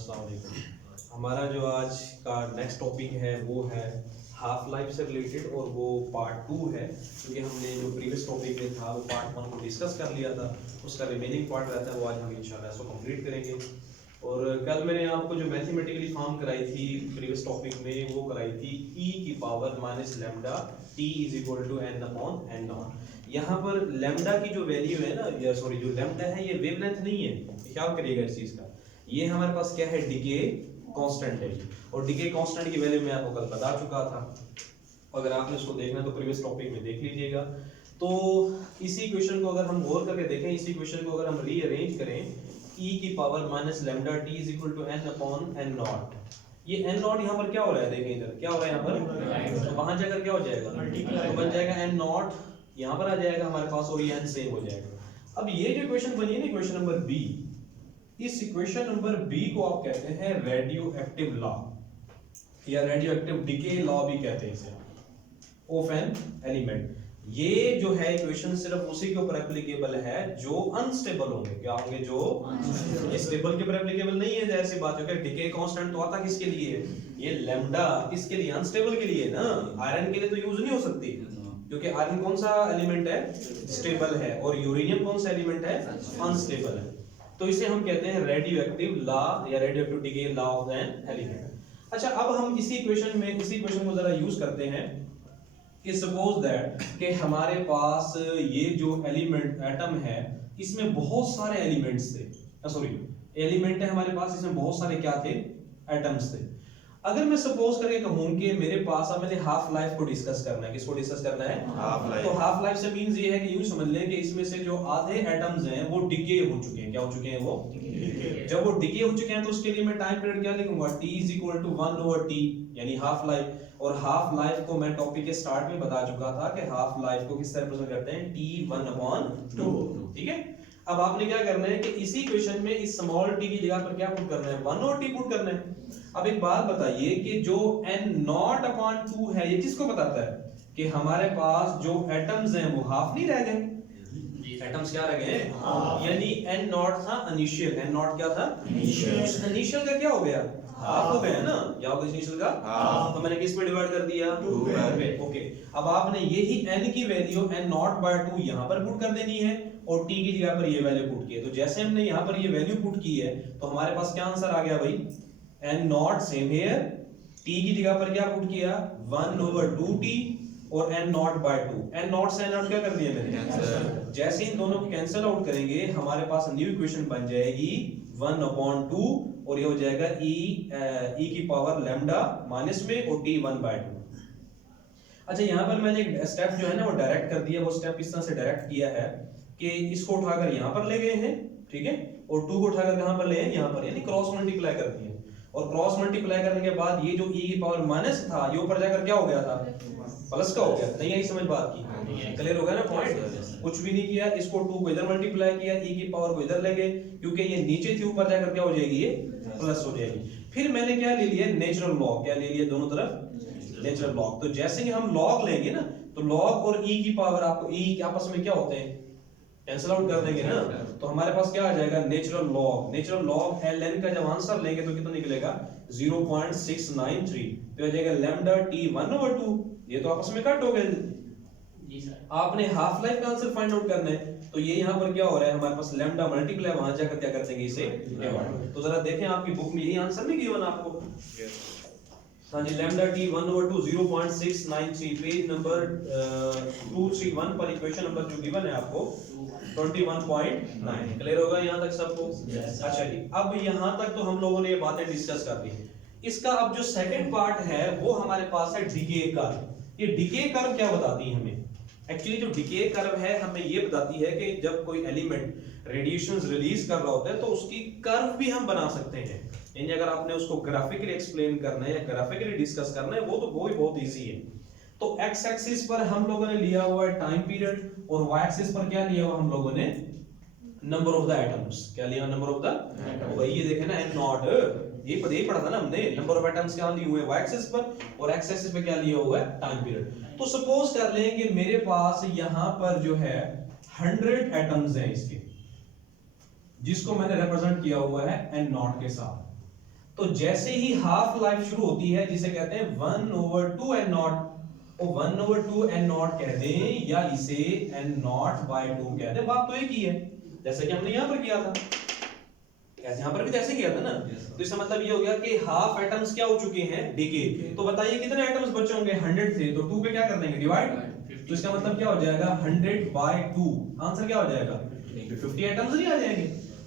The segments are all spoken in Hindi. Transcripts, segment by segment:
अस्सलाम वालेकुम। हमारा जो आज का नेक्स्ट टॉपिक है वो है हाफ लाइफ से रिलेटेड और वो पार्ट 2 है, क्योंकि हमने जो प्रीवियस टॉपिक में था वो पार्ट 1 को डिस्कस कर लिया था। उसका रिमेनिंग पार्ट रहता है वो आज हम इंशाल्लाह इसको कंप्लीट करेंगे। और कल मैंने आपको जो मैथमेटिकली फॉर्म कराई थी प्रीवियस टॉपिक में वो कराई थी e की power minus lambda t is equal to n upon n naught. यहाँ पर लैम्डा की जो वैल्यू है ना, या सॉरी जो लैम्डा है ये वेवलेंथ नहीं है, ख्याल करिएगा इस चीज का। ये हमारे पास क्या है, डिके कांस्टेंट है, और डिके कांस्टेंट की वैल्यू मैं आपको कल बता चुका था। अगर आपने इसको देखना तो प्रीवियस टॉपिक में देख लीजिएगा। तो इसी क्वेश्चन को अगर हम गौर करके देखें, इसी क्वेश्चन को अगर हम रीअरेंज करें, e की power minus lambda t is equal to n upon n naught. ये n नॉट यहाँ पर क्या हो रहा है, देखें इधर क्या हो रहा है यहाँ पर, तो वहां जाकर क्या हो जाएगा, तो बन जाएगा n नॉट, यहाँ पर आ जाएगा हमारे पास और ये n सेम हो जाएगा। अब ये जो इक्वेशन बनी है ना, इक्वेशन नंबर बी, इस इक्वेशन नंबर बी को आप कहते हैं रेडियो एक्टिव लॉ या रेडियो एक्टिव डिके लॉ भी कहते हैं इसे, ऑफ एन एलिमेंट। ये जो है इक्वेशन सिर्फ उसी के ऊपर एप्लीकेबल है जो अनस्टेबल होंगे। क्या होंगे, जो ये स्टेबल के ऊपर एप्लीकेबल नहीं है। जैसी बात है, डिके कांस्टेंट तो आता किसके लिए है, ये लैम्डा किसके लिए, अनस्टेबल के लिए ना। आयरन के लिए तो यूज नहीं हो सकती, क्योंकि आयरन कौन सा एलिमेंट है, स्टेबल है, और यूरेनियम कौन सा एलिमेंट है, अनस्टेबल है। तो इसे हम कहते हैं रेडियो एक्टिव लॉ या radio active decay law of an element. अच्छा, अब हम इसी इक्वेशन में इसी इक्वेशन को जरा यूज करते हैं कि सपोज दैट कि हमारे पास ये जो एलिमेंट एटम है इसमें बहुत सारे एलिमेंट्स थे, सॉरी एलिमेंट है हमारे पास, इसमें बहुत सारे क्या थे, एटम्स थे। अगर मैं सपोज करके कहूं कि मेरे पास, अब मैंने हाफ लाइफ को डिस्कस करना है, किसको डिस्कस करना है, हाफ लाइफ। तो हाफ लाइफ से मींस ये है कि यूं समझ लें कि इसमें से जो आधे एटम्स हैं वो डिके हो चुके हैं। क्या हो चुके हैं वो, जब वो डिके हो चुके हैं तो उसके लिए मैं टाइम पीरियड क्या लिखूंगा, t is equal to 1/t यानी हाफ लाइफ। और हाफ लाइफ को मैं टॉपिक के स्टार्ट में बता चुका था कि हाफ लाइफ को किस तरह रिप्रेजेंट करते हैं, t1/2। ठीक है, अब आपने क्या करना है कि इसी क्वेश्चन में इस स्मॉल t की जगह पर क्या पुट करना है, 1 और t पुट करना है। अब एक बात बताइए कि जो n0/2 है ये किसको बताता है कि हमारे पास जो एटम्स हैं वो हाफ नहीं रह गए, एटम्स क्या रह गए, यानी n0 था इनिशियल, n0 क्या था इनिशियल, इनिशियल का क्या हो गया, हाफ हो गया ना, क्या हो गया इनिशियल का हाफ। तो मैंने किस पे डिवाइड कर दिया, 2 पे। ओके, अब आपने यही n की वैल्यू n0/2 यहां पर पुट कर देनी है और t की जगह पर ये वैल्यू पुट की है। तो जैसे हमने यहां पर ये वैल्यू पुट की है तो हमारे पास क्या आंसर आ गया भाई, n0 सेम हियर, t की जगह पर क्या पुट किया 1/2t और n0/2, n0 से n0 क्या कर दिया मैंने, जैसे इन दोनों को कैंसिल आउट करेंगे हमारे पास न्यू इक्वेशन बन जाएगी 1/2 और ये हो जाएगा e की पावर लैम्डा माइनस में और t 1/2। अच्छा, यहाँ पर मैंने एक स्टेप जो है ना वो डायरेक्ट कर दिया, वो स्टेप इस तरह से डायरेक्ट किया है कि इसको उठाकर यहाँ पर ले गए हैं, ठीक है, और 2 को उठाकर कहाँ पर ले हैं, यहाँ पर, यानी क्रॉस मल्टीप्लाई कर दिए। और क्रॉस मल्टीप्लाई करने के बाद ये जो e की पावर माइनस था ये ऊपर जाकर क्या हो गया था, प्लस का हो गया। नहीं आई समझ बात की, क्लियर हो गया ना पॉइंट। कुछ भी नहीं किया, इसको 2 को इधर मल्टीप्लाई किया, e की पावर को इधर ले गए, क्योंकि ये नीचे थी ऊपर जाकर क्या हो जाएगी, ये प्लस हो जाएगी। फिर मैंने क्या ले लिया, नेचुरल लॉग, क्या ले लिया दोनों तरफ नेचुरल लॉग। तो जैसे ही हम लॉग लेंगे ना तो लॉग और e की पावर आपको e के आपस में क्या होते हैं, कैंसिल आउट कर देंगे ना, तो हमारे पास क्या आ जाएगा, natural log. Natural log ln का जब आंसर लेंगे तो कितना निकलेगा 0.693, तो आ जाएगा लैम्डा t 1/2। ये तो आपस में कट हो गए जी सर। आपने हाफ लाइफ का आंसर फाइंड आउट करना है, तो ये यहाँ पर क्या हो रहा है, हमारे पास लैम्डा मल्टीप्लाई, वहां जाकर क्या कर देंगे, इसे डिवाइड। तो जरा देखें आपकी बुक में यही आंसर नहीं गिवन आपको, हाँ जी, लैम्डा t 1/2 0.693 पेज नंबर 231 पर इक्वेशन नंबर जो गिवन है आपको 21.9। क्लियर होगा यहाँ तक सबको? अच्छा जी, अब यहाँ तक तो हम लोगों ने ये बातें डिस्कस कर ली। इसका अब जो सेकंड पार्ट है वो हमारे पास है डिके कर्व। ये डिके कर्व क्या बताती है हमें, एक्चुअली जो डिके कर्व है हमें ये बताती है कि जब कोई एलिमेंट रेडिएशंस रिलीज कर रहा होता है तो उसकी कर्व भी हम बना सकते हैं। यानी अगर आपने उसको ग्राफिकली एक्सप्लेन करना है या ग्राफिकली डिस्कस करना है वो तो वो ही बहुत इजी है। तो एक्स एक्सिस पर हम लोगों ने लिया हुआ है टाइम पीरियड और वाई एक्सिस पर क्या लिया हुआ हम लोगों ने, नंबर ऑफ द एटम्स। क्या लिया, नंबर ऑफ द, वही ये देखे ना n0, ये पढ़ा था ना हमने, नंबर ऑफ एटम्स क्या लिए हुए वाई एक्सिस पर और एक्स एक्सिस पे क्या लिया हुआ है टाइम पीरियड। तो सपोज कर लें कि मेरे पास यहां पर जो है 100 एटम्स हैं इसके, जिसको मैंने रिप्रेजेंट किया हुआ है n0 के साथ। तो जैसे ही हाफ लाइफ शुरू होती है, जिसे कहते हैं 1/2 n नॉट, तो 1/2 n नॉट कह दें या इसे n नॉट बाय 2 कह दें, बात तो एक ही है, जैसे कि हमने यहां पर किया था, ऐसे यहां पर भी ऐसे किया था ना। तो इसका मतलब ये हो गया कि हाफ एटम्स क्या हो चुके हैं, डिके। तो बताइए कितने एटम्स बचे होंगे, 100 थे, तो 2 पे क्या कर देंगे, डिवाइड। तो इसका मतलब क्या हो जाएगा, 100/2, आंसर क्या हो जाएगा, 50 एटम्स नहीं आ जाएंगे।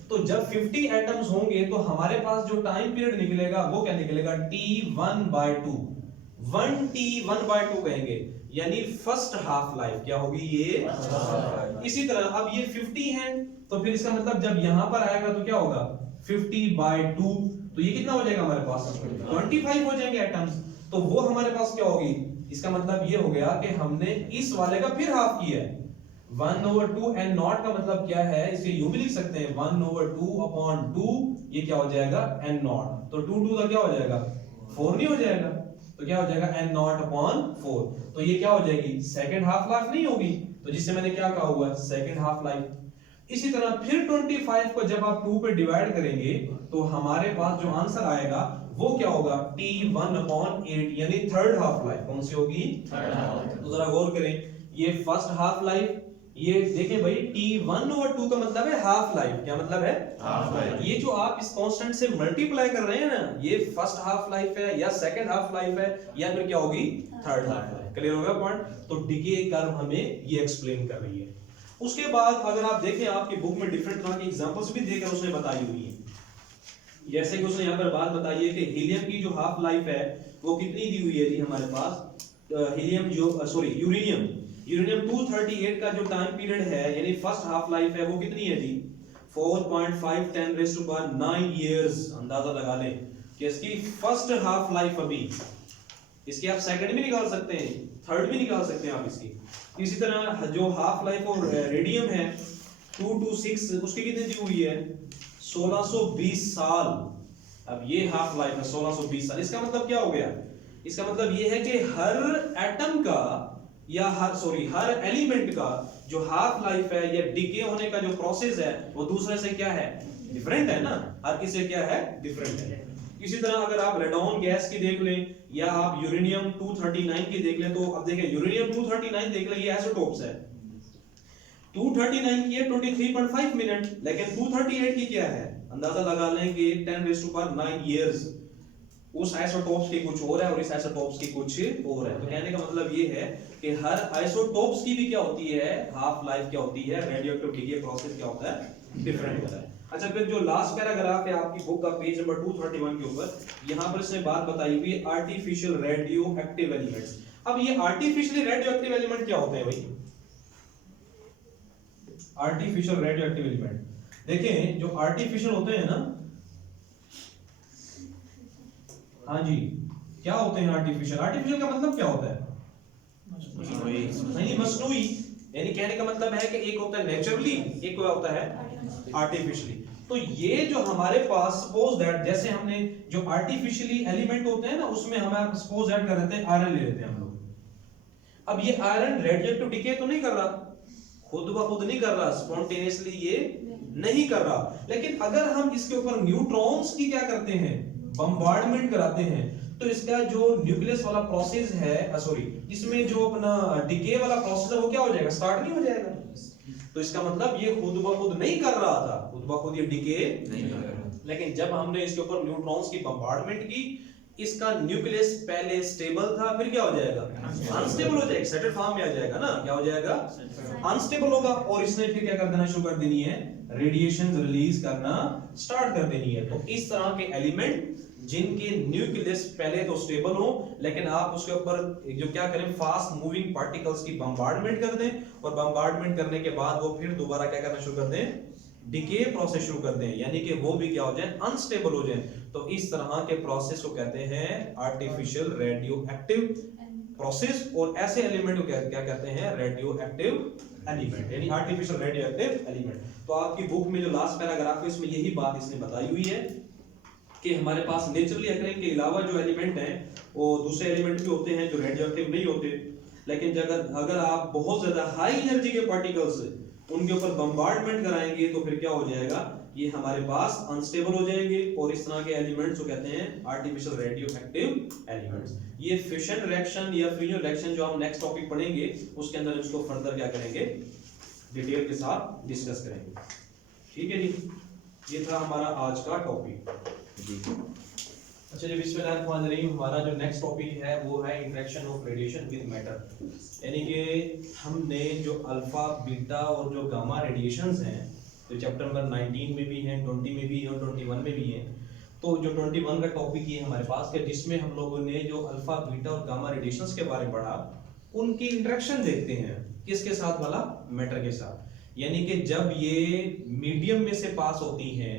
तो जब 50 एटम्स होंगे तो हमारे पास जो टाइम पीरियड निकलेगा वो क्या निकलेगा, t1/2, 1t1/2 कहेंगे, यानी फर्स्ट हाफ लाइफ क्या होगी ये। इसी तरह अब ये 50 है, तो फिर इसका मतलब जब यहां पर आएगा तो क्या होगा, 50/2, तो ये कितना हो जाएगा हमारे पास, 25 हो जाएंगे एटम्स। तो वो हमारे पास क्या होगी, इसका मतलब ये हो गया कि हमने इस वाले का फिर हाफ किया है। 1/2 n नॉट का मतलब क्या है, इसे यूं भी लिख सकते हैं 1/2/2, ये क्या हो जाएगा n नॉट, तो 2 का क्या हो जाएगा 4 नहीं हो जाएगा, तो क्या हो जाएगा n नॉट अपॉन 4, तो ये क्या हो जाएगी सेकंड हाफ लाइफ नहीं होगी, तो जिससे मैंने क्या कहा हुआ सेकंड हाफ लाइफ। इसी तरह फिर 25 को जब आप 2 पे डिवाइड करेंगे तो हमारे पास जो आंसर आएगा वो क्या होगा, t1/8, यानी थर्ड हाफ लाइफ कौन सी होगी, थर्ड हाफ। तो जरा गौर करें, ये फर्स्ट हाफ लाइफ, ये देखें भाई t1/2 का मतलब है हाफ लाइफ, क्या मतलब है हाफ लाइफ। ये जो आप इस कांस्टेंट से मल्टीप्लाई कर रहे हैं ना, ये फर्स्ट हाफ लाइफ है या सेकंड हाफ लाइफ है या फिर क्या होगी थर्ड हाफ लाइफ। क्लियर हो गया पॉइंट। तो डिके कर्व हमें ये एक्सप्लेन कर रही है। उसके बाद अगर आप देखें आपकी बुक में डिफरेंट तरह की एग्जांपल्स भी देकर उसने बताई हुई है, जैसे कि उसने यहाँ पर बात बताई है कि हीलियम की जो हाफ लाइफ है वो कितनी दी हुई है जी हमारे पास, हीलियम जो यूरेनियम 238 का जो टाइम पीरियड है यानी फर्स्ट हाफ लाइफ है वो कितनी है जी 4.5×10⁹ इयर्स। अंदाजा लगा लें कि इसकी फर्स्ट हाफ लाइफ, अभी इसकी आप सेकंड भी निकाल सकते हैं, थर्ड भी निकाल सकते हैं आप इसकी। इसी तरह जो हाफ लाइफ और रेडियम है 226, उसकी कितनी दी हुई है 1620 साल। अब ये हाफ लाइफ है 1620 साल, इसका मतलब क्या हो गया, इसका मतलब ये है कि हर एटम का या हर एलिमेंट का जो हाफ लाइफ है या डिके होने का जो प्रोसेस है वो दूसरे से क्या है, डिफरेंट है ना, हर किसी से क्या है, डिफरेंट है। इसी तरह अगर आप रेडॉन गैस की देख लें या आप यूरेनियम 239 की देख लें, तो अब देखें यूरेनियम 239 देख लें, ये आइसोटोप्स है, 239 की है 23.5 मिनट, लेकिन 238 की क्या है, अंदाजा लगा लेंगे 10⁹ इयर्स। उस आइसोटोप्स की कुछ और है और इस आइसोटोप्स की कुछ और है। तो कहने का मतलब ये है कि हर आइसोटोप्स की भी क्या होती है, हाफ लाइफ क्या होती है, रेडियोएक्टिव डिके प्रोसेस क्या होता है, डिफरेंट होता है। अच्छा, फिर जो लास्ट पैराग्राफ है आपकी बुक का पेज नंबर 231 के ऊपर, यहां पर इसने बात बताई हुई है आर्टिफिशियल रेडियो एक्टिव एलिमेंट्स। अब ये आर्टिफिशियली रेडियो एक्टिव एलिमेंट क्या होते हैं भाई, आर्टिफिशियल रेडियो एक्टिव एलिमेंट देखें, जो आर्टिफिशियल होते हैं ना, हाँ जी, क्या होते हैं आर्टिफिशियल, आर्टिफिशियल का मतलब क्या होता है, नहीं मसनूई, यानी कहने का मतलब है कि एक होता है नेचुरली, एक होता है आर्टिफिशियली। तो ये जो हमारे पास सपोज दैट, जैसे हमने जो आर्टिफिशियली एलिमेंट होते हैं ना उसमें हमारे सपोज दैट कर देते हैं आयरन ले लेते हैं हम लोग। अब ये आयरन रेडियोएक्टिव डिके तो नहीं कर रहा, खुद ब खुद नहीं कर रहा, स्पॉन्टेनियसली ये नहीं कर रहा, लेकिन अगर हम इसके ऊपर न्यूट्रॉन्स की क्या करते हैं, बम्बार्डमेंट कराते हैं, तो इसका जो न्यूक्लियस वाला प्रोसेस है, सॉरी इसमें जो अपना डिके वाला प्रोसेस है वो क्या हो जाएगा, स्टार्ट नहीं हो जाएगा। तो इसका मतलब ये खुद ब खुद नहीं कर रहा था, खुद ब खुद ये डिके नहीं कर रहा, लेकिन जब हमने इसके ऊपर न्यूट्रॉन्स की बम्बार्डमेंट की, इसका न्यूक्लियस पहले स्टेबल था, फिर क्या हो जाएगा अनस्टेबल हो जाएगा, एक्साइटेड फॉर्म में आ जाएगा ना, क्या हो जाएगा अनस्टेबल होगा, और इसने फिर क्या कर देना शुरू कर देनी है, रेडिएशन रिलीज करना स्टार्ट कर देनी है। तो इस तरह के एलिमेंट जिनके न्यूक्लियस पहले तो स्टेबल हो, लेकिन आप उसके ऊपर जो क्या करें, फास्ट मूविंग पार्टिकल्स की बम्बार्डमेंट कर दें, और बम्बार्डमेंट करने के बाद वो फिर दोबारा क्या करना शुरू कर दें, डिके प्रोसेस शुरू कर दें, यानी कि वो भी क्या हो जाए, अनस्टेबल हो जाए। तो इस तरह के प्रोसेस को कहते हैं आर्टिफिशियल रेडियो एक्टिव प्रोसेस, और ऐसे एलिमेंट को क्या कहते हैं, रेडियो एक्टिव एलिमेंट, यानी आर्टिफिशियल रेडियो एक्टिव एलिमेंट। तो आपकी बुक में जो लास्ट पैराग्राफ है इसमें यही बात इसने बताई हुई है कि हमारे पास नेचुरली अकरिंग के अलावा जो एलिमेंट हैं वो दूसरे एलिमेंट भी होते हैं जो रेडियो एक्टिव नहीं होते, लेकिन अगर आप बहुत ज्यादा हाई एनर्जी के पार्टिकल्स उनके ऊपर बम्बार्डमेंट कराएंगे तो फिर क्या हो जाएगा, ये हमारे पास अनस्टेबल हो जाएंगे और इस तरह के एलिमेंट्स को कहते हैं आर्टिफिशियल रेडियोएक्टिव एलिमेंट्स। ये फिशन रिएक्शन या फ्यूजन रिएक्शन जो हम नेक्स्ट टॉपिक पढ़ेंगे उसके अंदर इसको फर्दर क्या करेंगे, डिटेल के साथ डिस्कस करेंगे। ठीक है जी, ये था हमारा आज का टॉपिक जी। अच्छा जी, बिस्मिल्लाहिर्रहमानिर्रहीम। हमारा जो नेक्स्ट टॉपिक है वो है interaction of radiation with matter, यानी कि हमने जो अल्फा बीटा और जो गामा रेडिएशंस हैं तो चैप्टर नंबर 19 में भी हैं, 20 में भी है और 21 में भी है। तो जो 21 का टॉपिक ये हमारे पास है जिसमें हम लोगों ने जो अल्फा बीटा और गामा रेडिएशंस के बारे में पढ़ा, उनकी इंटरेक्शन देखते हैं किसके साथ वाला, मैटर के साथ। यानी कि जब ये मीडियम में से पास होती हैं,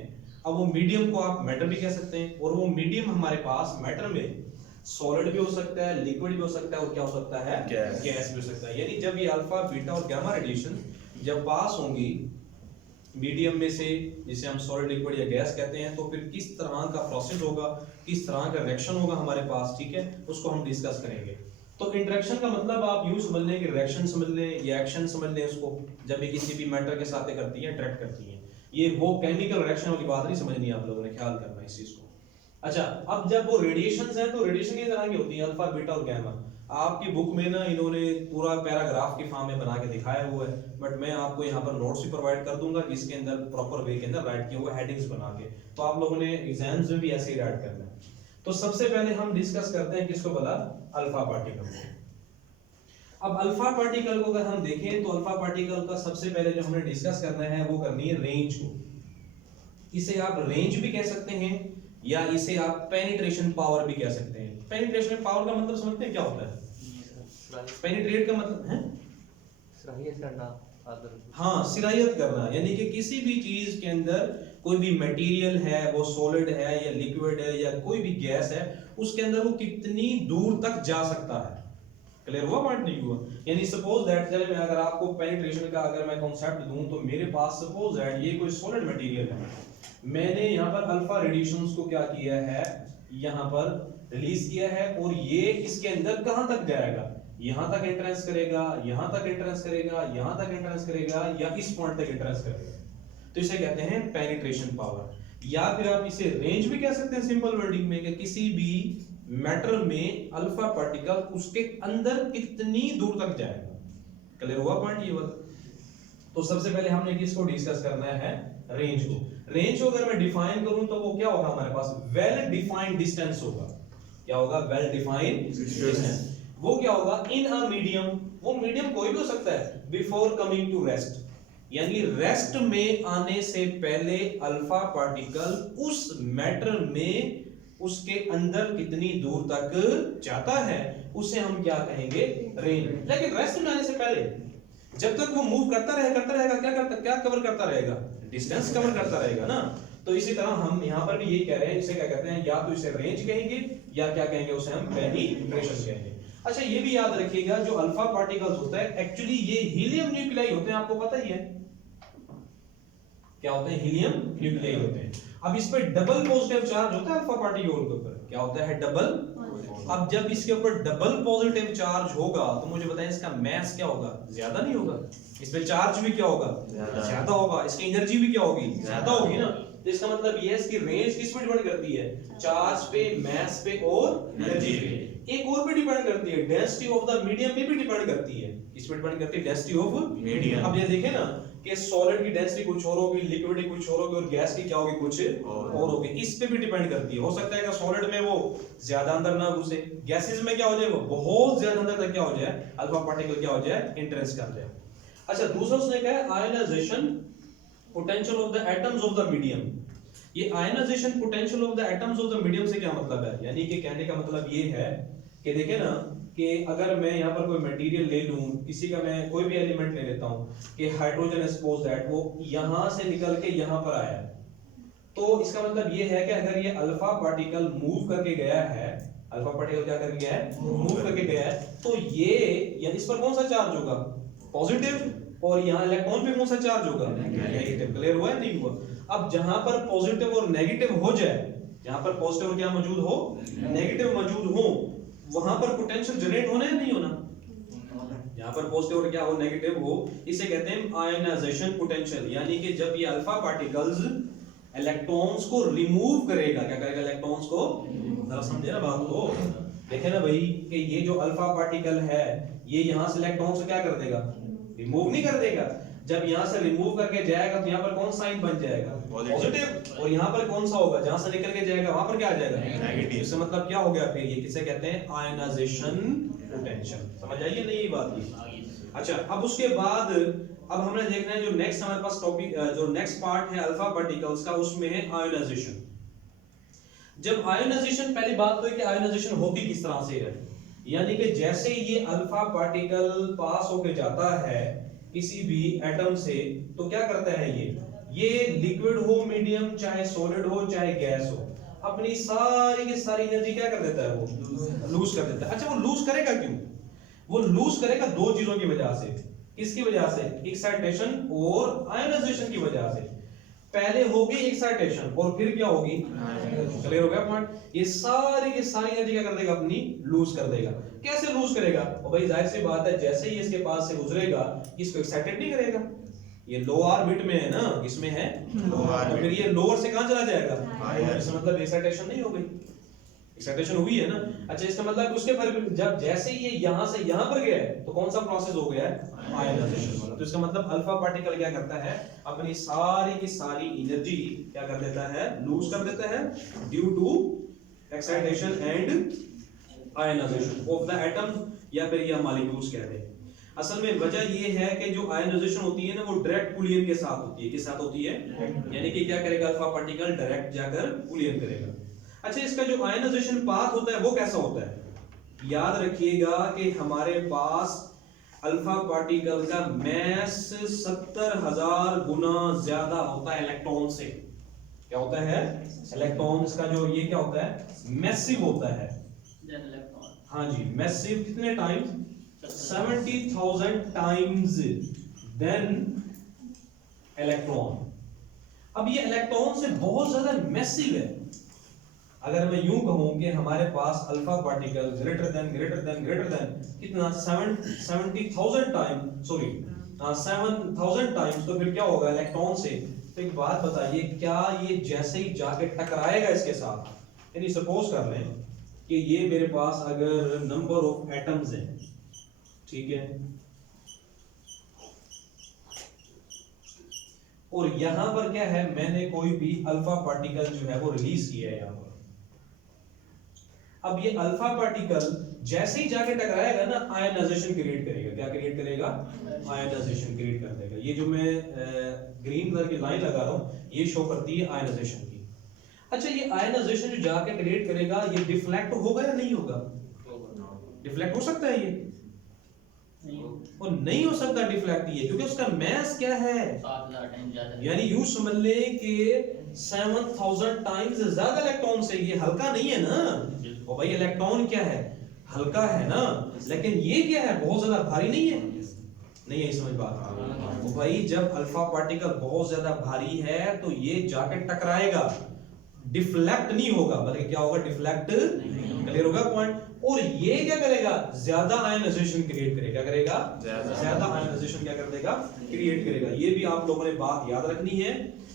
अब वो मीडियम को आप मैटर भी कह सकते हैं, और वो मीडियम हमारे पास मैटर में सॉलिड भी हो सकता है, लिक्विड भी हो सकता है और क्या हो सकता है, गैस भी हो सकता है। यानी जब ये अल्फा बीटा और गामा रेडिएशन जब पास होंगी मीडियम में से, जिसे हम सॉलिड लिक्विड या गैस कहते हैं, तो फिर किस तरह का प्रोसेस होगा, किस तरह का रिएक्शन होगा हमारे पास, ठीक है, उसको हम डिस्कस करेंगे। तो इंटरेक्शन का मतलब आप यूं समझ लें कि रिएक्शन समझ लें या एक्शन समझ लें उसको, जब ये किसी भी मैटर के साथ करती है, इंटरेक्ट करती है। ये वो केमिकल रिएक्शन वाली बात नहीं समझनी, आप लोगों ने ख्याल करना इस चीज को। अच्छा, अब जब वो रेडिएशंस हैं तो रेडिएशन की तरह की होती है, अल्फा बीटा और गामा। आपकी बुक में ना इन्होंने पूरा पैराग्राफ के फॉर्म में बना के दिखाया हुआ है, बट मैं आपको यहाँ पर नोट्स भी प्रोवाइड कर दूंगा जिसके अंदर प्रॉपर वे के अंदर राइट किया हुआ हेडिंग्स बना के, तो आप लोगों ने एग्जाम्स में भी ऐसे ही राइट करना है। तो सबसे पहले हम डिस्कस करते हैं किसको बोला, अल्फा पार्टिकल को। अब अल्फा पार्टिकल को अगर हम देखें तो अल्फा पार्टिकल का सबसे पहले जो हमने डिस्कस करना है वो करनी है रेंज को। इसे आप रेंज भी कह सकते हैं या इसे आप पेनिट्रेशन पावर भी कह सकते हैं। पेनिट्रेशन पावर का मतलब समझते हैं क्या होता है? पेनिट्रेट का मतलब है सिराहियत करना, हाँ, सिराहियत करना, यानी कि किसी भी चीज के अंदर कोई भी मटेरियल है, वो सॉलिड है या लिक्विड है या कोई भी गैस है, उसके अंदर वो कितनी दूर तक जा सकता है। क्लियर हुआ पॉइंट, नहीं हुआ? यानी सपोज दैट, चले मैं अगर आपको पेनिट्रेशन का अगर मैं कॉन्सेप्ट दूं तो मेरे पास सपोज दैट ये कोई सॉलिड मटेरियल है, मैंने यहाँ पर अल्फा रेडिएशंस को क्या किया है, यहाँ पर रिलीज किया है, और ये इसके अंदर कहां तक जाएगा, यहां तक एंट्रेंस करेगा, यहां तक एंट्रेंस करेगा, यहां तक एंट्रेंस करेगा, या इस पॉइंट तक एंट्रेंस करेगा, तो इसे कहते हैं पेनिट्रेशन पावर। या फिर आप इसे रेंज भी कह सकते हैं सिंपल वर्डिंग में, कि किसी भी मैटर में अल्फा पार्टिकल उसके अंदर कितनी दूर तक जाएगा। क्लियर हुआ पॉइंट ये बात? तो सबसे पहले हमने किसको डिस्कस करना है, रेंज को। रेंज को अगर मैं डिफाइन करूं तो वो क्या होगा हमारे पास, वेल डिफाइंड डिस्टेंस होगा। क्या होगा, वेल डिफाइंड डिस्टेंस। वो क्या होगा, इन अ मीडियम, वो मीडियम कोई भी हो सकता है, बिफोर कमिंग टू रेस्ट, यानी रेस्ट में आने से पहले अल्फा पार्टिकल उस मैटर में उसके अंदर कितनी दूर तक जाता है, उसे हम क्या कहेंगे, रेंज। लेकिन रेस्ट में आने से पहले जब तक वो मूव करता रहेगा क्या कवर करता रहेगा, डिस्टेंस कवर करता रहेगा ना। तो इसी तरह हम यहाँ पर भी यही कह रहे हैं, इसे क्या कहते हैं, या तो इसे रेंज कहेंगे या क्या कहेंगे, उसे हम पेनिट्रेशन कहेंगे। अच्छा, ये भी याद रखिएगा जो अल्फा पार्टिकल्स होता है एक्चुअली ये हीलियम न्यूक्लियाई होते हैं, आपको पता ही है क्या होते हैं, हीलियम न्यूक्लियाई होते हैं। अब इस पे डबल पॉजिटिव चार्ज होता है अल्फा पार्टिकल के ऊपर, क्या होता है, डबल। अब जब इसके ऊपर डबल पॉजिटिव चार्ज होगा तो मुझे बताएं इसका मास क्या होगा, ज्यादा नहीं होगा, इस पे चार्ज भी क्या होगा, ज्यादा होगा, इसकी एनर्जी भी क्या होगी, ज्यादा होगी ना। तो इसका मतलब ये है इसकी रेंज किस पे डिपेंड करती है, चार्ज पे, मास पे और एनर्जी पे। एक और पे डिपेंड करती है, डेंसिटी ऑफ द मीडियम पे भी डिपेंड करती है। इस पे डिपेंड करती है डेंसिटी ऑफ मीडियम। अब ये देखें ना कि सॉलिड की डेंसिटी कुछ और होगी, लिक्विड की कुछ और होगी, और गैस की क्या होगी, कुछ और होगी। इस पे भी डिपेंड करती है। हो सकता है कि सॉलिड में वो ज्यादा अंदर ना घुसे, गैसेस में क्या हो जाए, वो बहुत ज्यादा अंदर तक क्या हो जाए, अल्फा पार्टिकल क्या हो जाए, एंट्रेंस कर जाए। अच्छा, दूसरा उसने कहा है ionization potential of the atoms of the medium. ये ionization potential of the atoms of the medium से क्या मतलब है, यानी कि कहने का मतलब ये है कि देखें ना कि अगर मैं यहाँ पर कोई मटेरियल ले लूं, किसी का मैं कोई भी एलिमेंट ले लेता हूं कि हाइड्रोजन सपोज दैट वो यहां से निकल के यहां पर आया, तो इसका मतलब ये है कि अगर ये अल्फा पार्टिकल मूव करके गया है, अल्फा पार्टिकल क्या करके गया है, मूव करके गया है, तो ये इस पर कौन सा चार्ज होगा, पॉजिटिव, और यहाँ इलेक्ट्रॉन पे कौन सा चार्ज होगा, नेगेटिव। क्लियर हुआ है, नहीं हुआ? अब जहां पर पॉजिटिव और नेगेटिव हो जाए, जहां पर पॉजिटिव क्या मौजूद हो, नेगेटिव मौजूद हो, वहां पर पोटेंशियल जनरेट होना है नहीं होना, यहाँ पर पॉजिटिव और क्या हो, नेगेटिव हो, इसे कहते हैं आयनाइजेशन पोटेंशियल। यानी कि जब ये अल्फा पार्टिकल्स इलेक्ट्रॉन्स को रिमूव करेगा। क्या करेगा? इलेक्ट्रॉन्स को, जरा समझे ना बात को, देखे ना भाई कि ये जो अल्फा पार्टिकल है ये यहां से इलेक्ट्रॉन से क्या कर देगा? रिमूव नहीं कर देगा। जब यहां से रिमूव करके जाएगा तो यहां पर कौन साइन बन जाएगा? पॉजिटिव। और यहां पर कौन सा होगा? जहां से निकल के जाएगा वहां पर क्या आ जाएगा? नेगेटिव। इसका मतलब क्या हो गया फिर? ये किसे कहते हैं? Ionization potential. समझ आई है नहीं ये बात की? अच्छा, अब उसके बाद अब हमने देखना है जो नेक्स्ट हमारे पास टॉपिक, जो नेक्स्ट पार्ट है अल्फा पार्टिकल्स का, उसमें है आयोनाइजेशन। जब आयोनाइजेशन, पहली बात तो है कि आयोनाइजेशन होती किस तरह से है, यानी कि जैसे ये अल्फा पार्टिकल पास होके जाता है किसी भी एटम से, तो क्या करता है ये लिक्विड हो, मीडियम, चाहे सॉलिड हो चाहे गैस हो, अपनी सारी की सारी एनर्जी क्या कर देता है? वो लूज कर देता है। अच्छा, वो लूज करेगा क्यों? वो लूज करेगा दो चीजों की वजह से। किसकी वजह से? एक्साइटेशन और आयोनाइजेशन की वजह से। पहले होगी एक्साइटेशन और फिर क्या होगी? क्लियर हो गया पॉइंट? ये सारी की सारी एनर्जी क्या कर देगा? अपनी लूज कर देगा। कैसे लूज करेगा? और भाई जाहिर सी बात है, जैसे ही इसके पास से गुजरेगा इसको एक्साइटेड नहीं करेगा। ये लो ऑर्बिट में है ना, इसमें है लो ऑर्बिट, फिर ये लोअर से कहां चला जाएगा? हायर। इसका मतलब एक्साइटेशन नहीं हो गई, एक्साइटेशन हुई है ना। अच्छा, इसका मतलब उसके पर जब जैसे ये यहां से यहां पर गया है तो कौन सा प्रोसेस हो गया है? आयोनाइजेशन वाला। तो इसका मतलब अल्फा पार्टिकल क्या करता है? अपनी सारी की सारी एनर्जी क्या कर देता है? लूज कर देता है due to excitation and ionization of the atom, या फिर ये मॉलिक्यूल्स कहते हैं। असल में वजह ये है कि जो आयोनाइजेशन होती है ना, वो डायरेक्ट कुलियन के साथ होती है। किस साथ होती है? यानी कि क्या करेगा अल्फा पार्टिकल? डायरेक्ट जाकर कुलियन करेगा। अच्छा, इसका जो आयोनाइजेशन पाथ होता है वो कैसा होता है? याद रखिएगा कि हमारे पास अल्फा पार्टिकल का मास 70,000 गुना ज्यादा होता है इलेक्ट्रॉन से। क्या होता है? इलेक्ट्रॉन्स का जो ये क्या होता है? मैसिव होता है। हाँ जी, मैसिव। कितने टाइम्स? 70,000 times than electron. अब ये इलेक्ट्रॉन से बहुत ज्यादा मैसिव है। अगर मैं यूं कहूं कि हमारे पास अल्फा पार्टिकल ग्रेटर देन कितना? 70,000 टाइम, सॉरी 7,000 टाइम्स, तो फिर क्या होगा इलेक्ट्रॉन से? तो एक बात बताइए, क्या ये जैसे ही जाके टकराएगा इसके साथ, यानी सपोज कर लें कि ये मेरे पास अगर नंबर ऑफ एटम्स हैं, ठीक है, और यहां पर क्या है, मैंने कोई भी अल्फा पार्टिकल जो है वो रिलीज किया है यहां पर। अब ये अल्फा पार्टिकल जैसे ही जाके टकराएगा ना, आयनाइजेशन क्रिएट करेगा। क्या क्रिएट करेगा? आयनाइजेशन क्रिएट कर देगा। ये जो मैं ग्रीन कलर की लाइन लगा रहा हूं, ये शो करती है आयनाइजेशन की। अच्छा, ये आयनाइजेशन जो जाके क्रिएट करेगा, ये डिफ्लेक्ट होगा या नहीं होगा? डिफ्लेक्ट हो सकता है ये? और नहीं हो सकता डिफ्लेक्ट, ये क्योंकि उसका मास क्या है? 7,000 टाइम ज्यादा। यानी यूं समझ ले कि 7,000 टाइम्स ज्यादा इलेक्ट्रॉन से। ये हल्का नहीं है ना। और भाई इलेक्ट्रॉन क्या है? हल्का है ना। लेकिन ये क्या है? बहुत ज्यादा भारी नहीं है। नहीं है, समझ बात? तो भाई जब अल्फा पार्टिकल बहुत ज्यादा भारी है तो ये जाके टकराएगा, डिफ्लेक्ट नहीं होगा, बल्कि क्या होगा? डिफ्लेक्ट। क्लियर होगा पॉइंट? और ये क्या करेगा? ज्यादा आयनाइजेशन क्रिएट करेगा। क्या करेगा? ज्यादा आयनाइजेशन क्या कर देगा? क्रिएट करेगा। ये भी आप लोगों ने बात याद रखनी है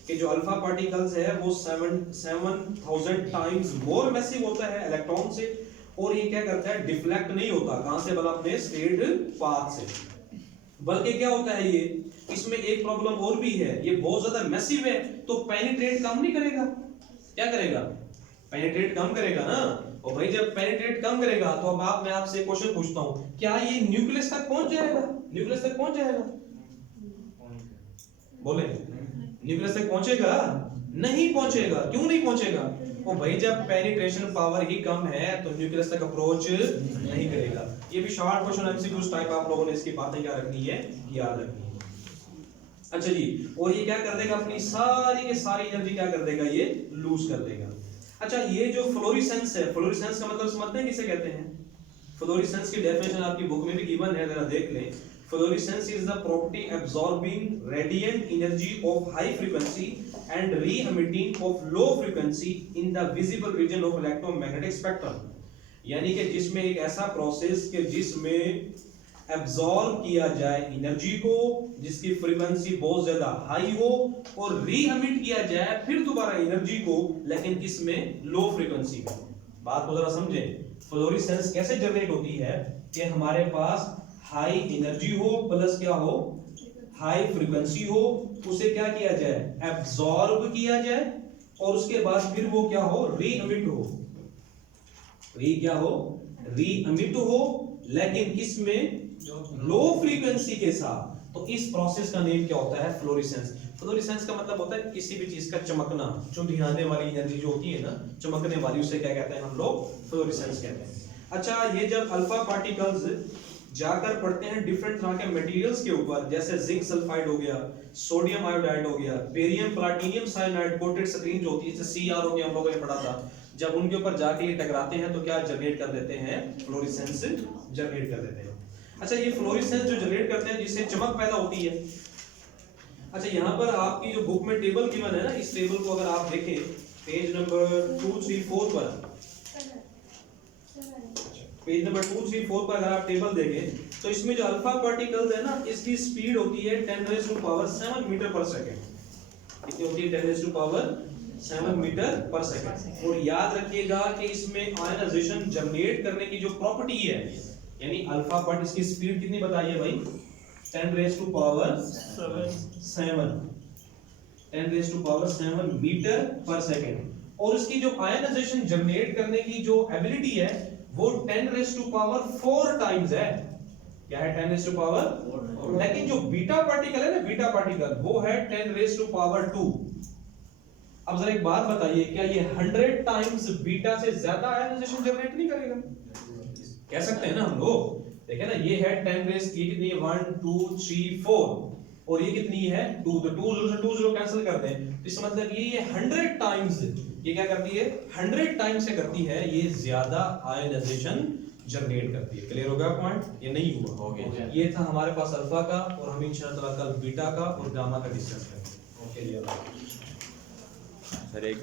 कि जो अल्फा पार्टिकल्स है वो 7,000 टाइम्स मोर मैसिव होता है इलेक्ट्रॉन से, और ये क्या करता है? डिफ्लेक्ट नहीं होता। कहां से? बल अपने स्ट्रेट पाथ से। बल्कि क्या होता है, ये इसमें एक प्रॉब्लम और भी है, ये बहुत ज्यादा मैसिव है तो पेनिट्रेट कम नहीं करेगा। क्या करेगा? पेनिट्रेट कम करेगा ना। और भाई जब पेनिट्रेट कम करेगा तो अब मैं आपसे क्वेश्चन पूछता हूं, क्या ये न्यूक्लियस तक पहुंच जाएगा? न्यूक्लियस तक पहुंच जाएगा? बोले, न्यूक्लियस तक पहुंचेगा? नहीं पहुंचेगा। क्यों नहीं पहुंचेगा? वो भाई जब पेनिट्रेशन पावर ही कम है तो न्यूक्लियस तक अप्रोच नहीं करेगा। ये भी शॉर्ट क्वेश्चन एमसीक्यूज टाइप आप लोगों ने इसकी बातें क्या रखनी है? याद रखनी है। अच्छा जी, और ये क्या कर देगा? अपनी सारी की सारी एनर्जी क्या कर देगा? ये लूज कर देगा। अच्छा, ये जो फ्लोरेसेंस है, फ्लोरेसेंस का मतलब समझते हैं किसे कहते हैं? फ्लोरेसेंस की डेफिनेशन आपकी बुक में भी गिवन है, जरा देख लें। Fluorescence is the property absorbing radiant energy of high frequency and re-emitting of low frequency in the visible region of electromagnetic spectrum. यानी कि जिसमें एक ऐसा प्रोसेस के जिसमें एब्जॉर्ब किया जाए एनर्जी को जिसकी फ्रीक्वेंसी बहुत ज्यादा हाई हो और री एमिट किया जाए फिर दोबारा एनर्जी को, लेकिन किसमें, लो फ्रीक्वेंसी में। बात को जरा समझें, फ्लोरेसेंस कैसे जनरेट होती है कि हमारे पास हाई एनर्जी हो प्लस क्या हो, हाई फ्रीक्वेंसी हो, उसे क्या किया जाए, एब्जॉर्ब किया जाए और उसके बाद फिर वो क्या हो, री एमिट हो, क्या हो, री एमिट हो, लेकिन किसमें, लो फ्रीक्वेंसी के साथ। तो इस प्रोसेस का नेम क्या होता है, फ्लोरेसेंस। फ्लोरेसेंस का मतलब होता है किसी भी चीज का चमकना, चुंधियाने वाली एनर्जी जो होती है ना, चमकने वाली, उसे क्या कहते हैं हम लोग, फ्लोरेसेंस कहते हैं। अच्छा, ये जब अल्फा पार्टिकल्स जाकर पड़ते हैं डिफरेंट तरह के मटेरियल्स के ऊपर, जैसे जिंक सल्फाइड हो गया, सोडियम आयोडाइड हो गया, barium platinum cyanide coated screen जो होती है, जैसे CrO में हम लोगों ने पढ़ा था, जब उनके ऊपर जाके ये टकराते हैं तो क्या जनरेट कर देते हैं, फ्लोरेसेंस जनरेट कर देते हैं। अच्छा, ये फ्लोरेसेंस जो जनरेट करते हैं जिससे चमक पैदा होती है। अच्छा, यहाँ पर आपकी जो बुक में टेबल गिवन है ना, इस टेबल को अगर आप देखें पेज नंबर 234 पर, पेज नंबर 234 पर अगर आप टेबल देखें तो इसमें जो अल्फा पार्टिकल्स है ना, इसकी स्पीड होती है 10⁻⁷ मीटर पर सेकंड। कितनी होती है, 10⁻⁷ मीटर पर सेकंड। और याद रखिएगा कि इसमें आयनाइजेशन जनरेट करने की जो प्रॉपर्टी है, यानी अल्फा पार्ट, इसकी स्पीड कितनी बताइए भाई, 10⁻⁷ मीटर पर सेकंड। और इसकी जो आयनाइजेशन जनरेट करने की जो एबिलिटी है वो 10⁴ टाइम्स है। क्या है, 10⁴। लेकिन जो बीटा पार्टिकल है ना, बीटा पार्टिकल, वो है 10⁻²। अब जरा एक बात बताइए, क्या ये 100 टाइम्स बीटा से ज्यादा आयनाइजेशन जनरेट नहीं करेगा? कह सकते हैं ना हम लोग। देखिए ना, ये है 10 ये कितनी है, 1 2 3 4 और ये कितनी है 2, तो 2 0 से 2 0 कैंसिल कर दें, तो इसका मतलब ये 100 टाइम्स ये क्या करती है, 100 टाइम्स से करती है, ये ज्यादा आयनाइजेशन जनरेट करती है। क्लियर हो गया पॉइंट? ये नहीं हुआ, हो गया। ये था हमारे पास अल्फा का, और हम इंशाअल्लाह कल बीटा का और गामा का डिस्कस करेंगे। ओके, सर एक